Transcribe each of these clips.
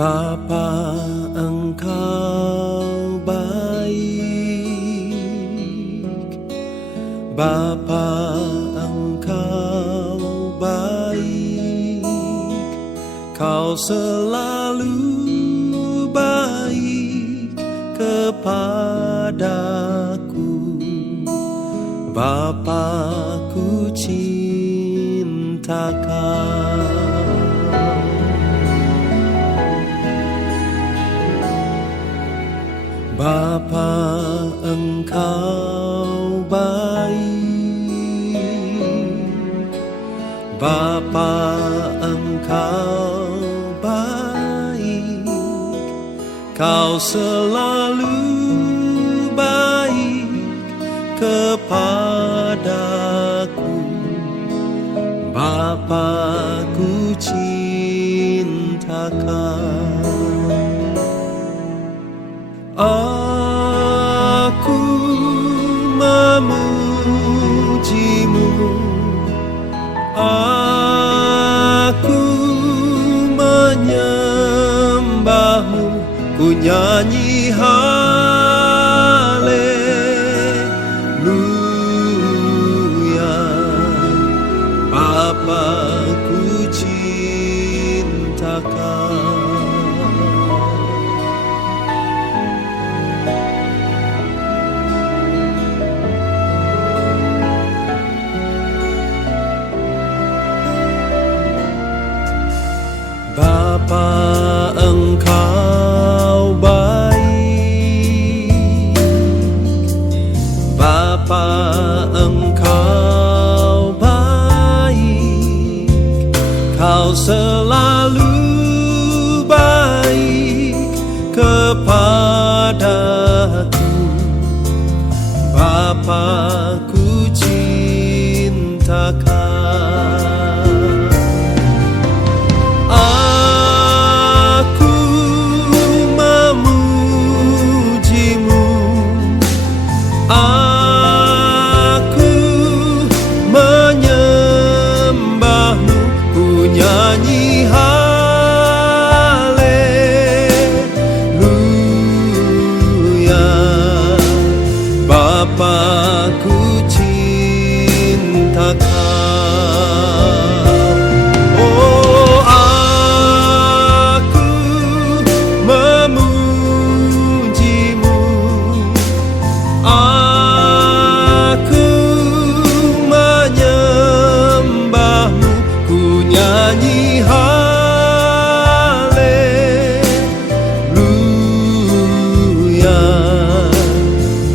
Bapa, Engkau baik. Bapa, Engkau baik. Kau selalu baik kepadaku. Bapa, ku cinta Kau. Bapa, Engkau baik. Bapa, Engkau baik. Kau selalu baik kepadaku. Bapa, ku cinta Kau. Aku memujimu, aku menyembahmu, ku nyanyi haleluya. Bapa, ku cinta Kau. Bapa, Engkau baik. Bapa, Engkau baik. Kau selalu baik kepadaku. Bapa, ku cinta Kau. Nyanyi haleluya. Bapa, ku cinta Kau. Oh, aku memujimu, aku menyembahmu, ku nyanyi haleluya.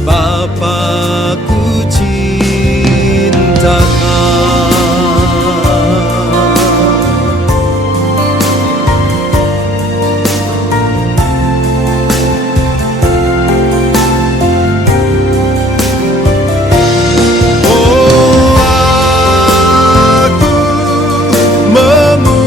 Bapa, ku cinta Kau. Oh, aku memujimu,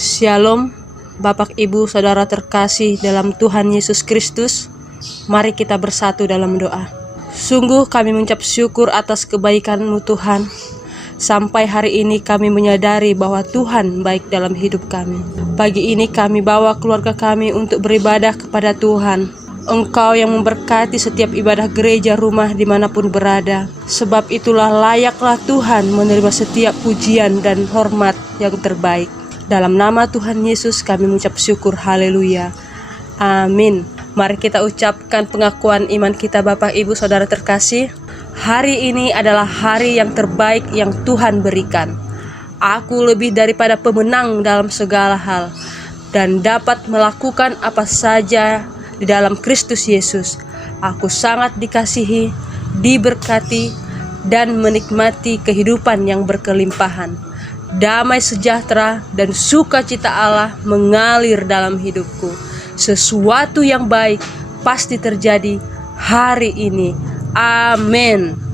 Shalom, Bapak Ibu Saudara terkasih dalam Tuhan Yesus Kristus. Mari kita bersatu dalam doa. Sungguh kami mengucap syukur atas kebaikan-Mu Tuhan. Sampai hari ini kami menyadari bahwa Tuhan baik dalam hidup kami. Pagi ini kami bawa keluarga kami untuk beribadah kepada Tuhan. Engkau yang memberkati setiap ibadah gereja rumah dimanapun berada. Sebab itulah layaklah Tuhan menerima setiap pujian dan hormat yang terbaik. Dalam nama Tuhan Yesus kami mengucap syukur, haleluya, amin. Mari kita ucapkan pengakuan iman kita Bapak Ibu Saudara terkasih. Hari ini adalah hari yang terbaik yang Tuhan berikan. Aku lebih daripada pemenang dalam segala hal dan dapat melakukan apa saja di dalam Kristus Yesus. Aku sangat dikasihi, diberkati, dan menikmati kehidupan yang berkelimpahan. Damai sejahtera dan sukacita Allah mengalir dalam hidupku. Sesuatu yang baik pasti terjadi hari ini. Amin.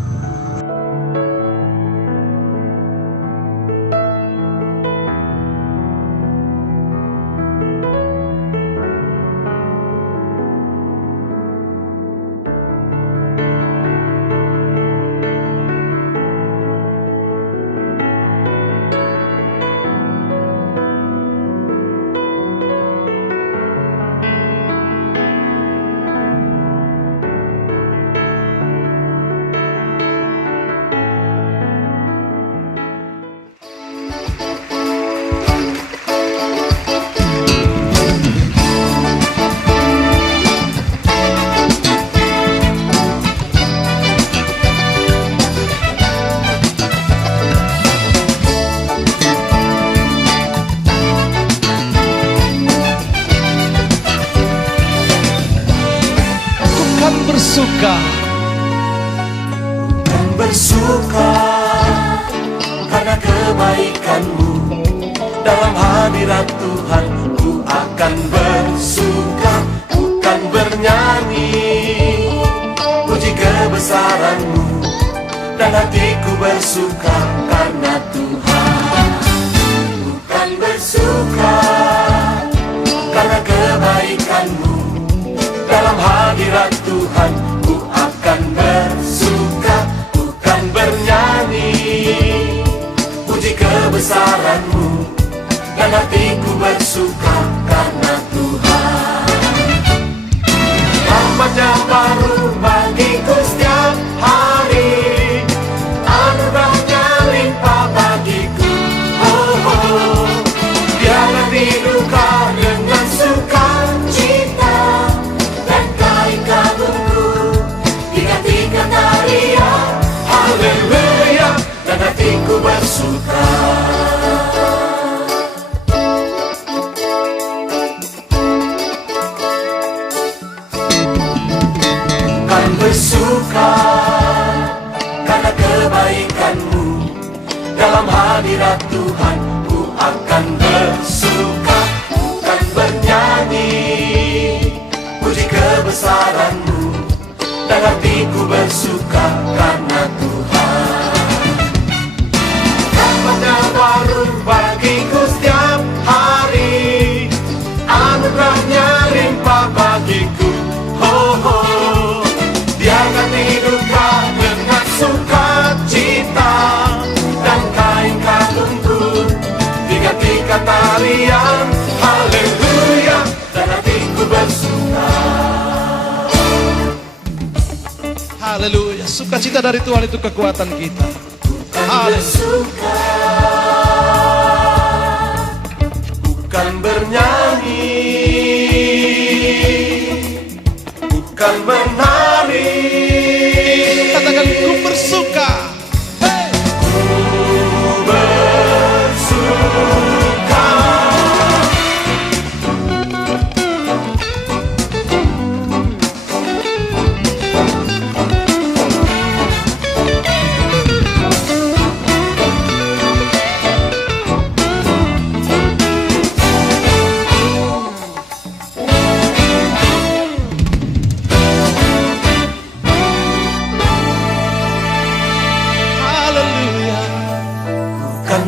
Bersuka karena kebaikan-Mu. Dalam hadirat Tuhan ku akan bersuka, bukan bernyanyi puji kebesaran-Mu. Dan hatiku bersuka karena Tuhan. Bukan bersuka karena kebaikan-Mu. Dalam hadirat Tuhan ku akan bersuka, bukan bernyanyi puji kebesaran-Mu. Dan hatiku bersuka karena Tuhan. Rahmat-Nya baru bagiku setiap hari, anugerah-Nya limpah bagiku. Oh, oh. Biarlah duka dengan sukacita, dan kain kagumku digantikan tarian. Haleluya, dan hatiku bersuka. Kan bersuka karena kebaikan-Mu. Dalam hadirat Tuhan ku akan bersuka, bukan bernyanyi puji kebesaran-Mu. Dan hatiku bersuka karena Tuhan. Rahmat-Nya baru bagiku setiap hari, anugerah-Nya limpah bagiku. Oh, oh. Biarkan duka dengan sukacita, dan kain kagumku digantikan tarian. Haleluya, dan hatiku bersuka. Haleluya, sukacita dari Tuhan itu kekuatan kita. Bersuka, bukan bernyanyi, bukan menari. Katakan ku bersuka. Hey. Ku bersuka.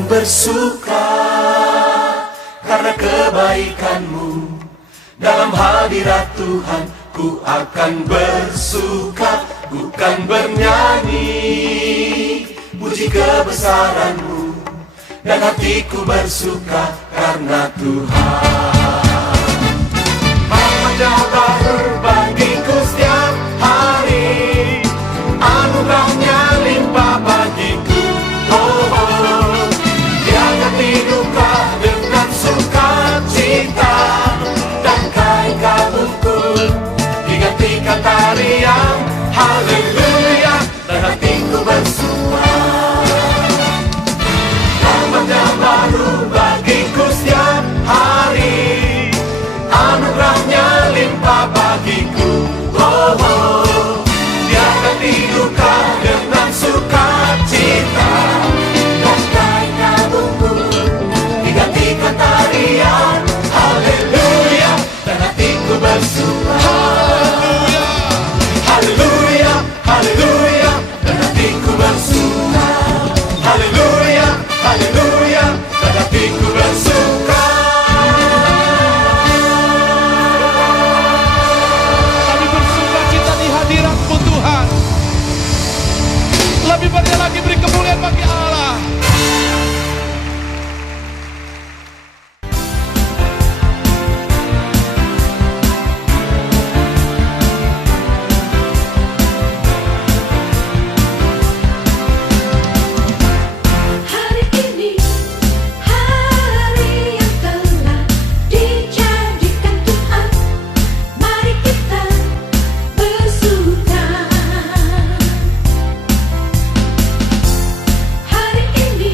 bersuka karena karena kebaikan-Mu. Dalam hadirat Tuhan ku akan bersuka, bukan bernyanyi. Puji kebesaran-Mu, dan hatiku bersuka karena Tuhan. Rahmat-Nya baru bagiku setiap hari, anugerah-Nya limpah bagiku. Oh, Dia ganti duka dengan sukacita, dan kain kabutku digantikan tarian. Haleluya, dan hatiku bersuka. Rahmat-Nya baru bagiku setiap hari, anugerah-Nya limpah bagiku. Oh, oh, Dia ganti duka dengan sukacita, dan kain kabutku digantikan tarian. Haleluya, dan hatiku bersuka. Haleluya. Haleluya, haleluya, dan hatiku bersuka. Haleluya, haleluya, dan hatiku bersuka. Kami bersuka cita di hadirat-Mu Tuhan. Lebih banyak lagi beri kemuliaan bagi Allah. Hari ini, hari yang telah dijadikan Tuhan, mari kita bersuka. Hari ini,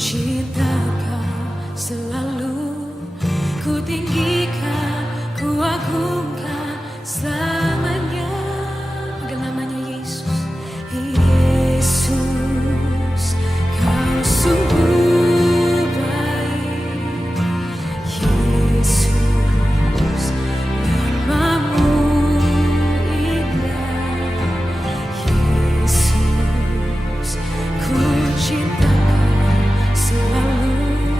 cinta Kau selalu, ku tinggikan, ku agungkan selamanya. Panggil namanya Yesus. Yesus, Kau sungguh baik. Yesus, namamu indah. Yesus, ku cinta Kau selalu,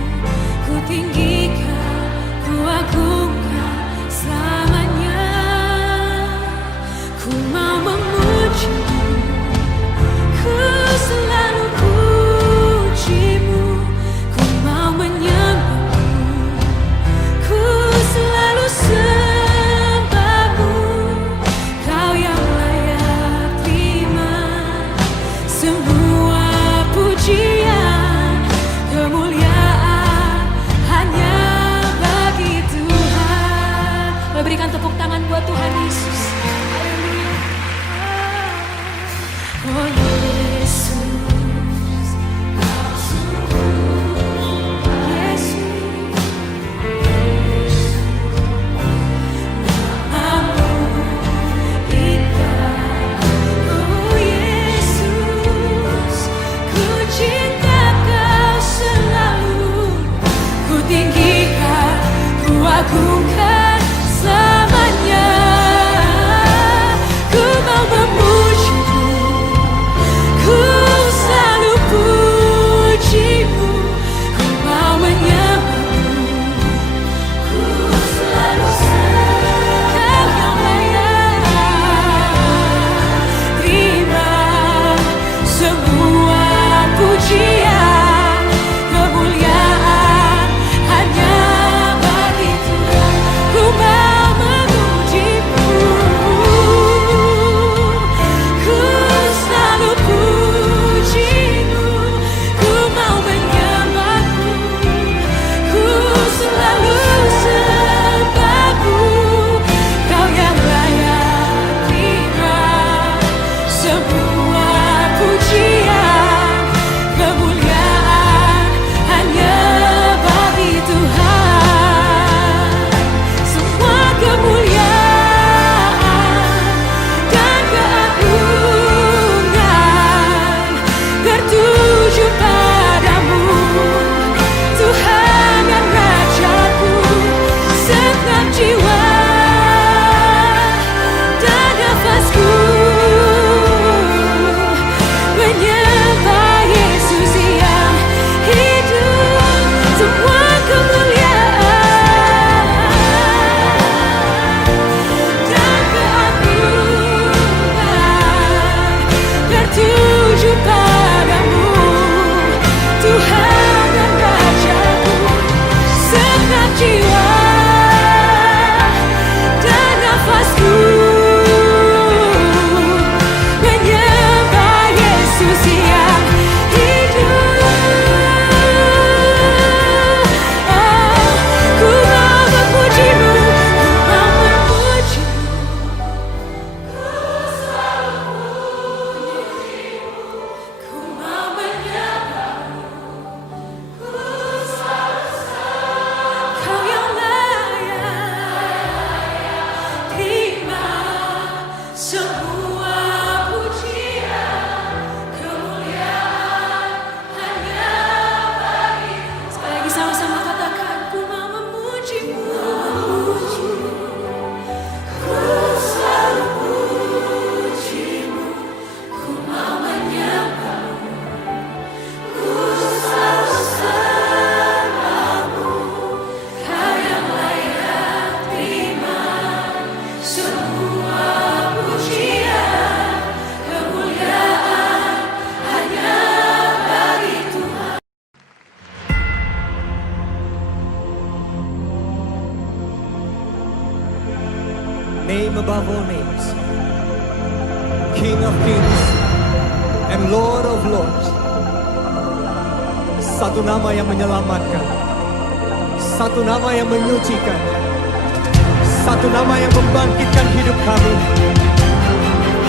ku tinggikan, ku agungkan selamanya. Ku mau memuji-Mu, ku selalu puji-Mu. Ku mau menyembah-Mu, ku selalu sembah-Mu. Kau yang layak terima semua pujian, kemuliaan hanya bagi Tuhan. Mari berikan tepuk tangan buat Tuhan Yesus. Haleluya. Oh Yesus, Kau sungguh Yesus, namamu indah. Oh Yesus, ku cinta Kau selalu, ku tinggikan, ku agungkan selamanya. Ku mau memuji-Mu, ku selalu puji-Mu. Ku mau menyembah-Mu, ku selalu sembah. Kau yang layak terima semua pujian, kemuliaan hanya bagi Tuhan. Ku mau memuji-Mu, ku selalu puji-Mu. Ku mau menyembah-Mu, ku selalu sembah-Mu. Kau yang layak terima semua pujian, kemuliaan hanya bagi Tuhan. Semua kemuliaan dan keagungan tertuju padamu, Tuhan dan Rajaku. Segenap jiwa dan nafasku menyembah Yesus yang hidup. Semua kemuliaan dan keagungan tertuju padamu, Tuhan dan Rajaku. Segenap jiwa dan nafasku menyembah Yesus yang hidup. Oh, ku mau memuji-Mu, ku mau memuji-Mu. Ku selalu puji-Mu, ku mau menyembah-Mu, ku selalu sembah. Kau yang layak terima semua pujian, kemuliaan hanya bagi. Sekali lagi sama-sama katakan, ku mau memuji-Mu, ku selalu puji-Mu. Ku mau menyembah-Mu, ku selalu sembah-Mu. Kau yang layak terima semua pujian, kemuliaan hanya bagi Tuhan. Name above all names, King of kings and Lord of lords. Satu nama yang menyelamatkan, satu nama yang menyucikan, satu nama yang membangkitkan hidup kami.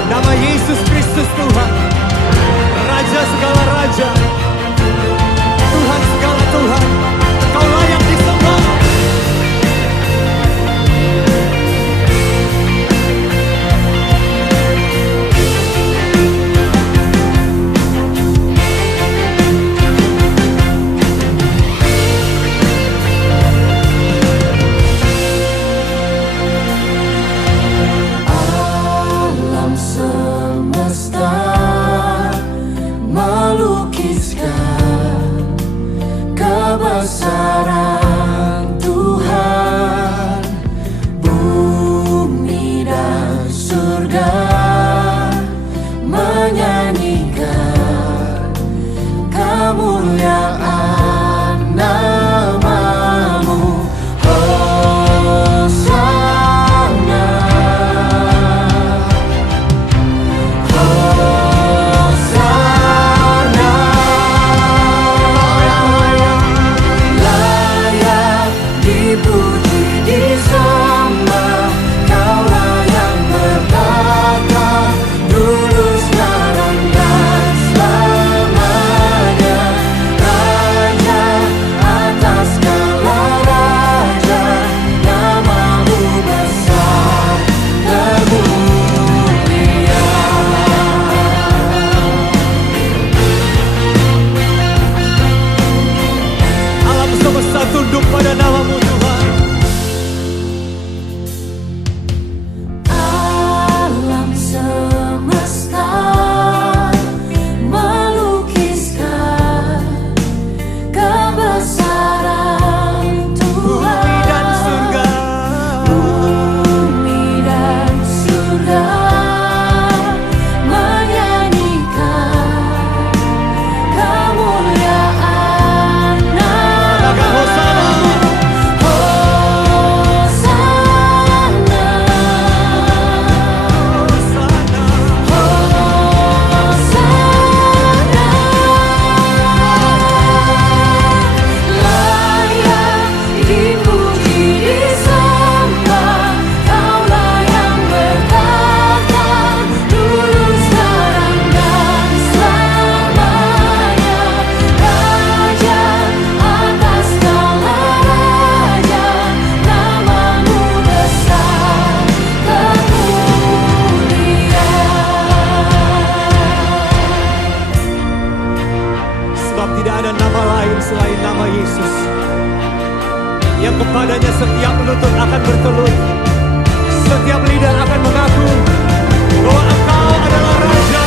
Nama Yesus Kristus Tuhan, Raja segala raja, Tuhan melukiskan kebesaran Tuhan. Bumi dan surga menyanyikan kemuliaan namamu. Hosana, Hosana, layak dipuji disembah. Kaulah yang bertata dulu, sekarang dan selamanya. Raja atas segala raja, namamu besar kemuliaan. Alam semesta tunduk pada namamu Tuhan. Alam semesta melukiskan kebesaran Bumi dan Tuhan. surga Bumi dan surga menyanyikan kemuliaan Katakan Hosana. Hosana, Hosana. layak dipuji disembah. Kaulah yang bertata dulu, sekarang dan selamanya. Raja atas segala raja, namamu besar kemuliaan. Sebab tidak ada nama lain selain nama Yesus, yang kepadanya setiap lutut akan bertelut, setiap lidah akan mengaku bahwa Engkau adalah Raja,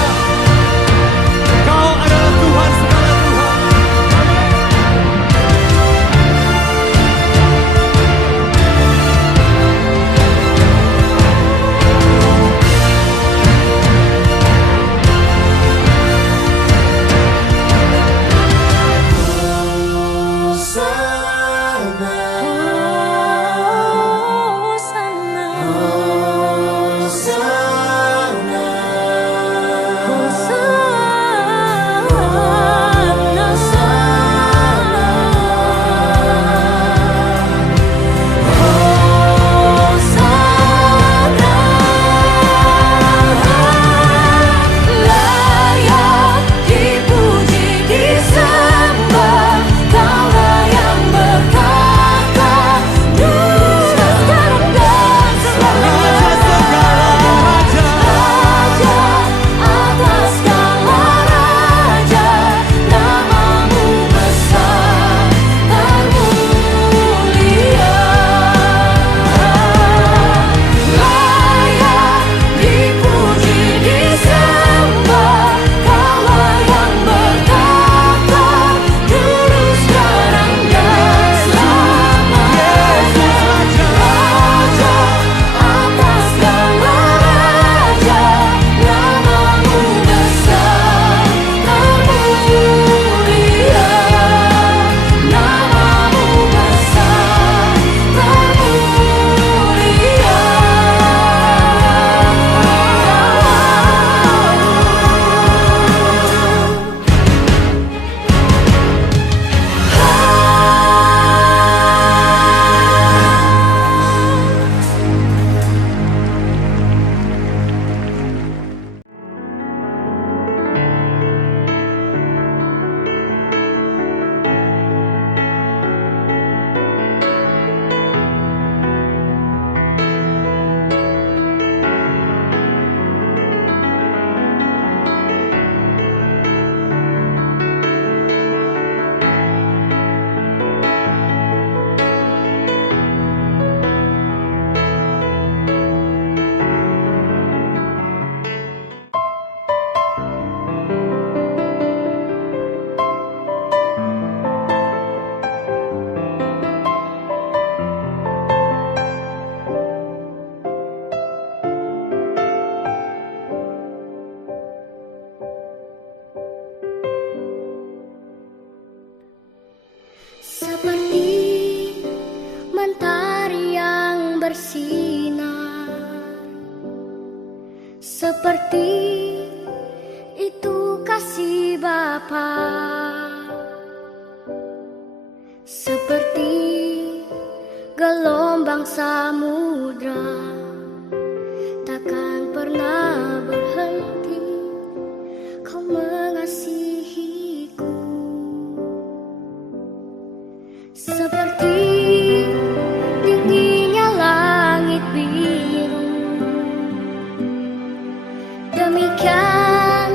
Engkau adalah Tuhan segala Tuhan. Hosana, Hosana, bersinar, seperti itu kasih Bapa, seperti gelombang samudra, takkan pernah berhenti Kau mengasihiku. Seperti tingginya langit biru, demikian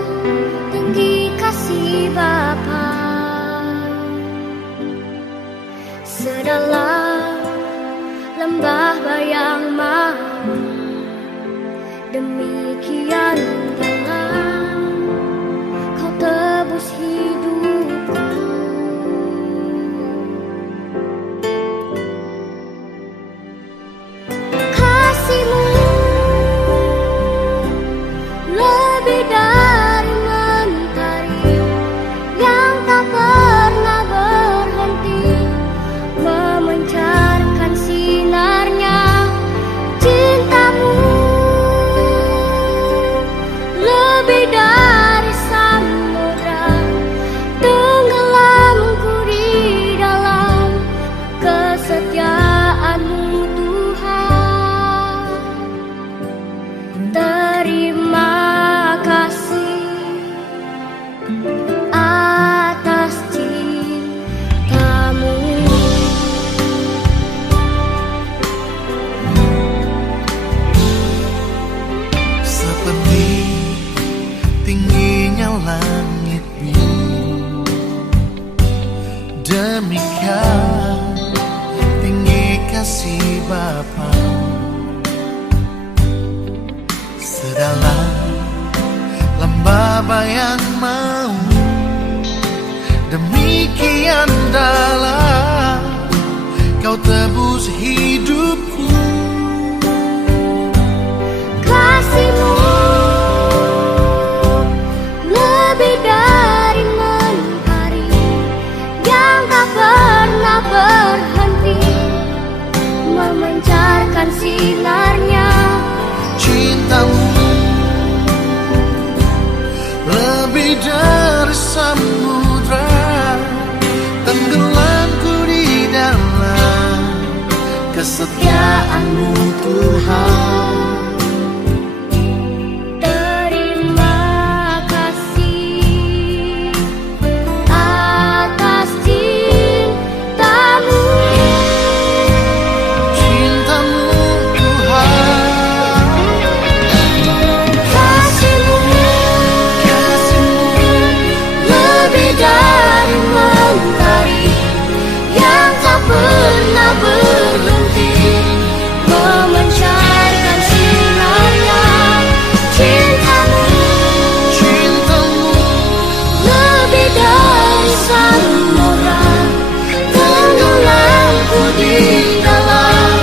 tinggi kasih Bapa. Sedalam lembah bayang maut, demikian dalam Kau tebus hidupku. Kasih-Mu lebih dari mentari yang tak pernah berhenti memancarkan sinarnya. Cinta-Mu lebih dari samudra, tenggelamku di dalam kesetiaan-Mu Tuhan. Terima kasih atas cinta-Mu. Seperti tingginya langit biru, demikian tinggi kasih Bapa. Sedalam lembah bayang maut, demikian dalam Kau tebus hidupku. Kasih-Mu lebih dari mentari yang tak pernah berhenti memancarkan sinarnya. Cinta-Mu lebih dari samudra, tenggelamku di dalam kesetiaan-Mu Tuhan. Terima kasih atas cinta-Mu. Cinta-Mu Tuhan, Kasih-Mu kasih-Mu lebih dari mentari yang tak pernah berhenti memancarkan sinarnya. Cinta-Mu cinta-Mu lebih dari samudra, tenggelamku di dalam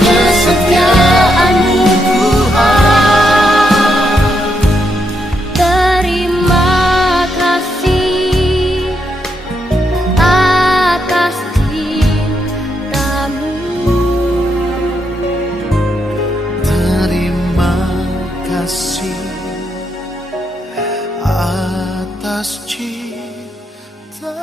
kesetiaan-Mu Tuhan. Terima kasih atas cinta-Mu. terima kasih atas cinta-Mu.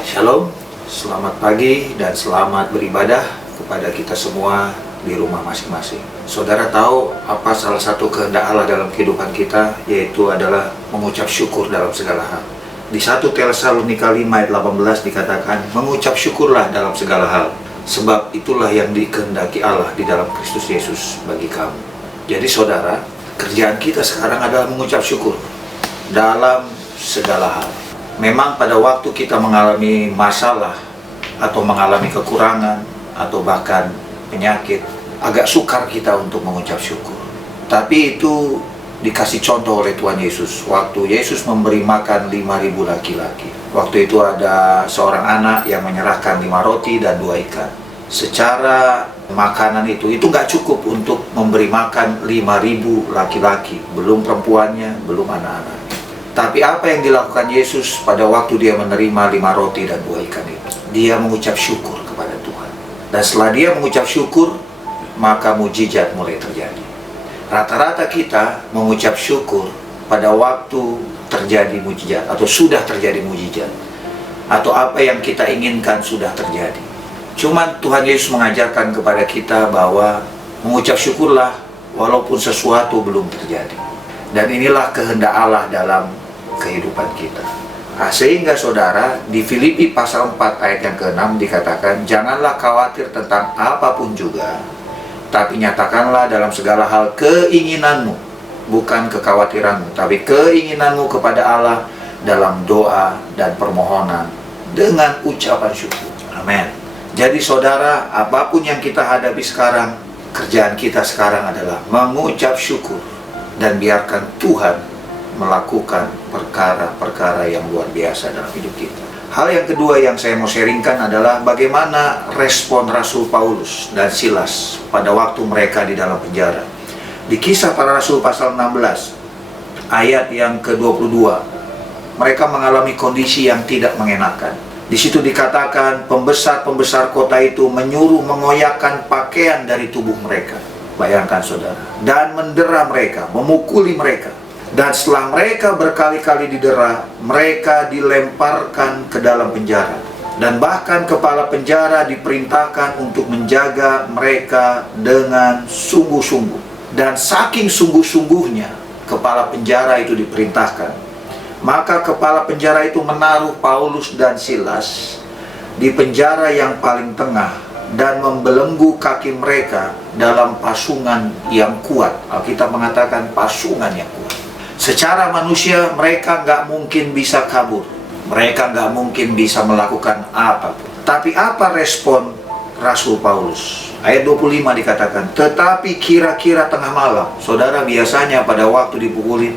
Shalom, selamat pagi dan selamat beribadah kepada kita semua di rumah masing-masing. Saudara tahu apa salah satu kehendak Allah dalam kehidupan kita, yaitu adalah mengucap syukur dalam segala hal. Di 1 Tesalonika 5 ayat 18 dikatakan, mengucap syukurlah dalam segala hal, sebab itulah yang dikehendaki Allah di dalam Kristus Yesus bagi kamu. Jadi saudara, kerjaan kita sekarang adalah mengucap syukur dalam segala hal. Memang pada waktu kita mengalami masalah atau mengalami kekurangan atau bahkan penyakit, agak sukar kita untuk mengucap syukur. Tapi itu dikasih contoh oleh Tuhan Yesus waktu Yesus memberi makan 5.000 laki-laki. Waktu itu ada seorang anak yang menyerahkan 5 roti dan 2 ikan. Secara makanan itu nggak cukup untuk memberi makan 5.000 laki-laki, belum perempuannya, belum anak-anaknya. Tapi apa yang dilakukan Yesus pada waktu dia menerima 5 roti dan 2 ikan itu? Dia mengucap syukur kepada Tuhan. Dan setelah dia mengucap syukur, maka mujizat mulai terjadi. Rata-rata kita mengucap syukur pada waktu terjadi mujizat atau sudah terjadi mujizat, atau apa yang kita inginkan sudah terjadi. Cuman Tuhan Yesus mengajarkan kepada kita bahwa mengucap syukurlah walaupun sesuatu belum terjadi. Dan inilah kehendak Allah dalam kehidupan kita. Sehingga saudara, di Filipi pasal 4 ayat yang ke-6 dikatakan, janganlah khawatir tentang apapun juga, tapi nyatakanlah dalam segala hal keinginanmu, bukan kekhawatiranmu, tapi keinginanmu kepada Allah dalam doa dan permohonan dengan ucapan syukur. Amin. Jadi saudara, apapun yang kita hadapi sekarang, kerjaan kita sekarang adalah mengucap syukur dan biarkan Tuhan melakukan perkara-perkara yang luar biasa dalam hidup kita. Hal yang kedua yang saya mau sharingkan adalah bagaimana respon Rasul Paulus dan Silas pada waktu mereka di dalam penjara. Di Kisah Para Rasul pasal 16 ayat yang ke-22, mereka mengalami kondisi yang tidak mengenakan. Di situ dikatakan pembesar-pembesar kota itu menyuruh mengoyakkan pakaian dari tubuh mereka. Bayangkan saudara, dan mendera mereka, memukuli mereka. Dan setelah mereka berkali-kali didera, mereka dilemparkan ke dalam penjara. Dan bahkan kepala penjara diperintahkan untuk menjaga mereka dengan sungguh-sungguh. Dan saking sungguh-sungguhnya kepala penjara itu diperintahkan, maka kepala penjara itu menaruh Paulus dan Silas di penjara yang paling tengah dan membelenggu kaki mereka dalam pasungan yang kuat. Alkitab mengatakan pasungan yang kuat. Secara manusia mereka nggak mungkin bisa kabur, mereka nggak mungkin bisa melakukan apapun. Tapi apa respon Rasul Paulus? Ayat 25 dikatakan, tetapi kira-kira tengah malam. Saudara, biasanya pada waktu dipukulin,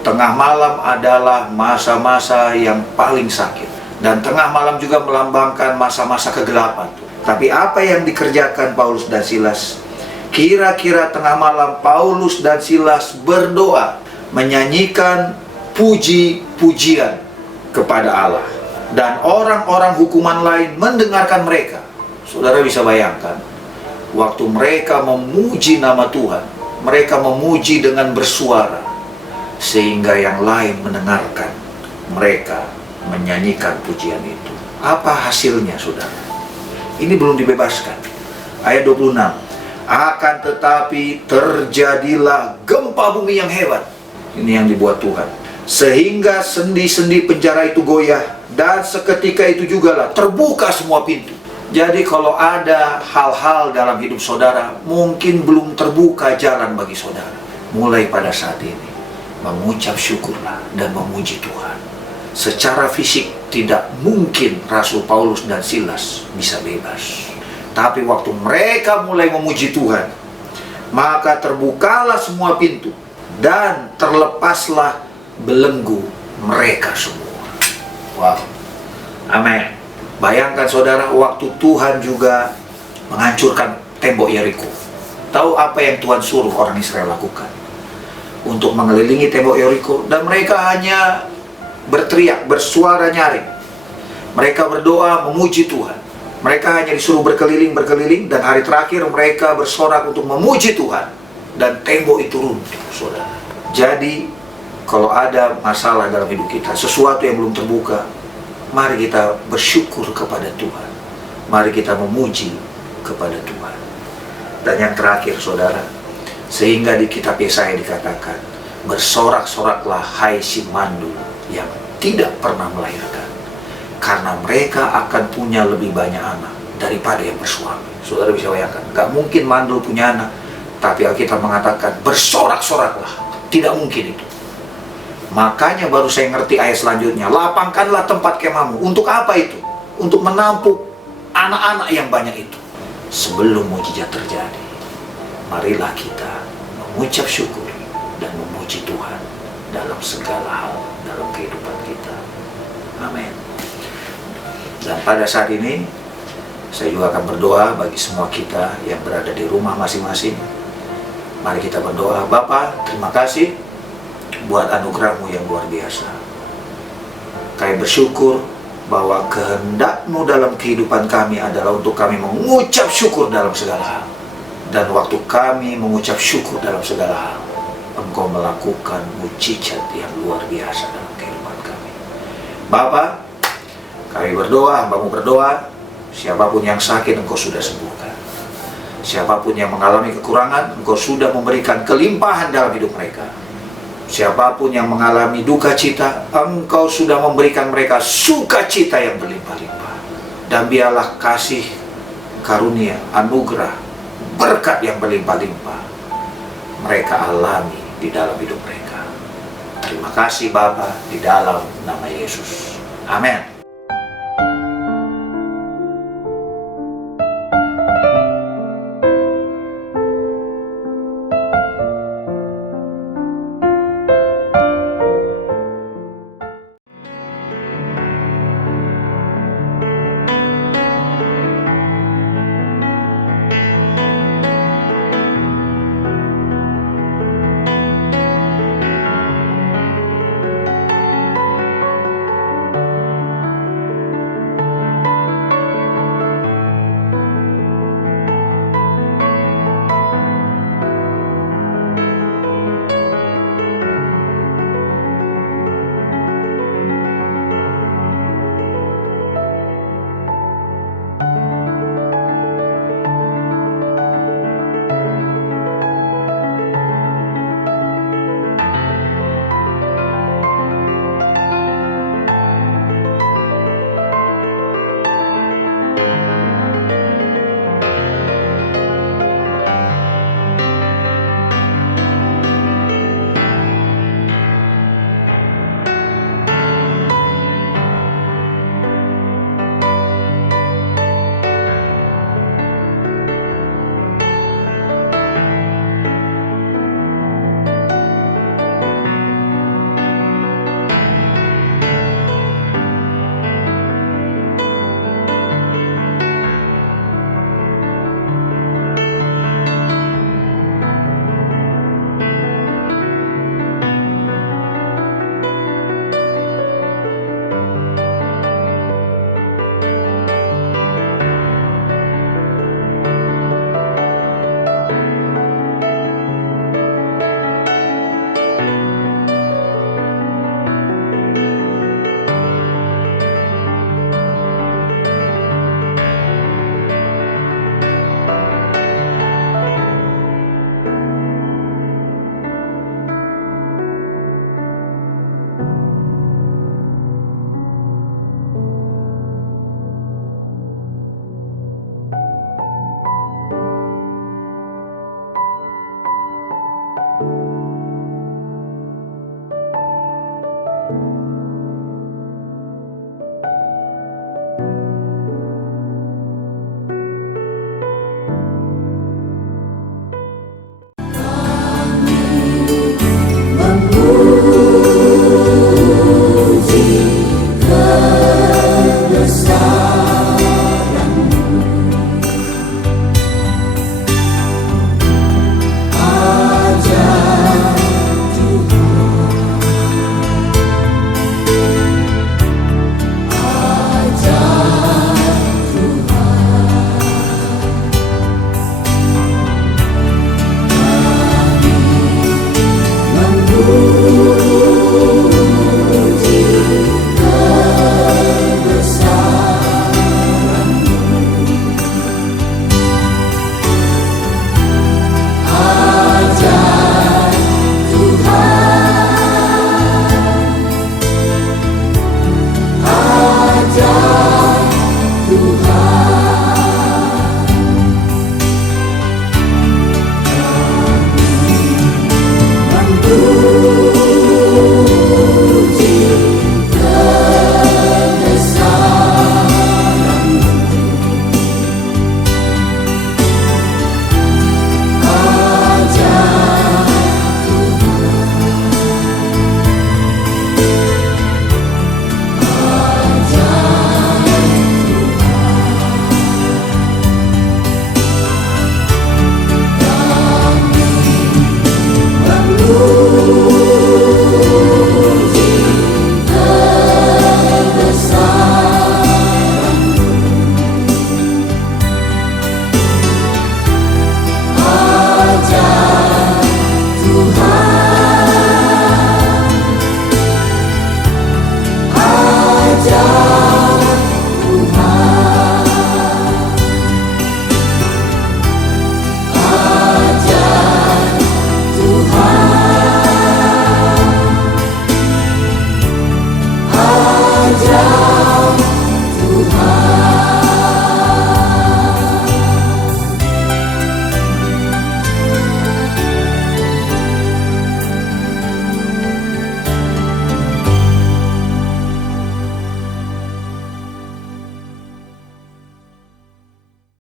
tengah malam adalah masa-masa yang paling sakit. Dan tengah malam juga melambangkan masa-masa kegelapan. Tapi apa yang dikerjakan Paulus dan Silas? Kira-kira tengah malam Paulus dan Silas berdoa, menyanyikan puji-pujian kepada Allah. Dan orang-orang hukuman lain mendengarkan mereka. Saudara bisa bayangkan, waktu mereka memuji nama Tuhan, mereka memuji dengan bersuara, sehingga yang lain mendengarkan mereka menyanyikan pujian itu. Apa hasilnya saudara? Ini belum dibebaskan. Ayat 26, akan tetapi terjadilah gempa bumi yang hebat. Ini yang dibuat Tuhan, sehingga sendi-sendi penjara itu goyah, dan seketika itu juga lah terbuka semua pintu. Jadi kalau ada hal-hal dalam hidup saudara mungkin belum terbuka jalan bagi saudara, mulai pada saat ini mengucap syukurlah dan memuji Tuhan. Secara fisik tidak mungkin Rasul Paulus dan Silas bisa bebas, tapi waktu mereka mulai memuji Tuhan, maka terbukalah semua pintu dan terlepaslah belenggu mereka semua. Wow, amin. Bayangkan saudara, waktu Tuhan juga menghancurkan tembok Yeriko. Tahu apa yang Tuhan suruh orang Israel lakukan? Untuk mengelilingi tembok Yeriko, dan mereka hanya berteriak, bersuara nyaring. Mereka berdoa, memuji Tuhan. Mereka hanya disuruh berkeliling, dan hari terakhir mereka bersorak untuk memuji Tuhan. Dan tembok itu runtuh, saudara. Jadi, kalau ada masalah dalam hidup kita, sesuatu yang belum terbuka, mari kita bersyukur kepada Tuhan. Mari kita memuji kepada Tuhan. Dan yang terakhir, saudara, sehingga di kitab Yesaya dikatakan, bersorak-soraklah hai si mandul yang tidak pernah melahirkan, karena mereka akan punya lebih banyak anak daripada yang bersuami. Saudara bisa bayangkan, gak mungkin mandul punya anak, tapi Alkitab mengatakan bersorak-soraklah. Tidak mungkin itu. Makanya baru saya ngerti ayat selanjutnya, lapangkanlah tempat kemahmu. Untuk apa itu? Untuk menampung anak-anak yang banyak itu. sebelum mujizat terjadi, marilah kita mengucap syukur dan memuji Tuhan dalam segala hal dalam kehidupan kita. Amin. Dan pada saat ini saya juga akan berdoa bagi semua kita yang berada di rumah masing-masing. Mari kita berdoa. Bapa, terima kasih buat anugerah-Mu yang luar biasa. Kami bersyukur bahwa kehendak-Mu dalam kehidupan kami adalah untuk kami mengucap syukur dalam segala hal. Dan waktu kami mengucap syukur dalam segala hal, Engkau melakukan mujizat yang luar biasa dalam kehidupan kami. Bapa, kami berdoa, hamba-Mu berdoa, siapapun yang sakit Engkau sudah sembuhkan. Siapapun yang mengalami kekurangan, Engkau sudah memberikan kelimpahan dalam hidup mereka. Siapapun yang mengalami duka cita, Engkau sudah memberikan mereka sukacita yang berlimpah-limpah. Dan biarlah kasih, karunia, anugerah, berkat yang berlimpah-limpah mereka alami di dalam hidup mereka. Terima kasih Bapa, di dalam nama Yesus. Amin.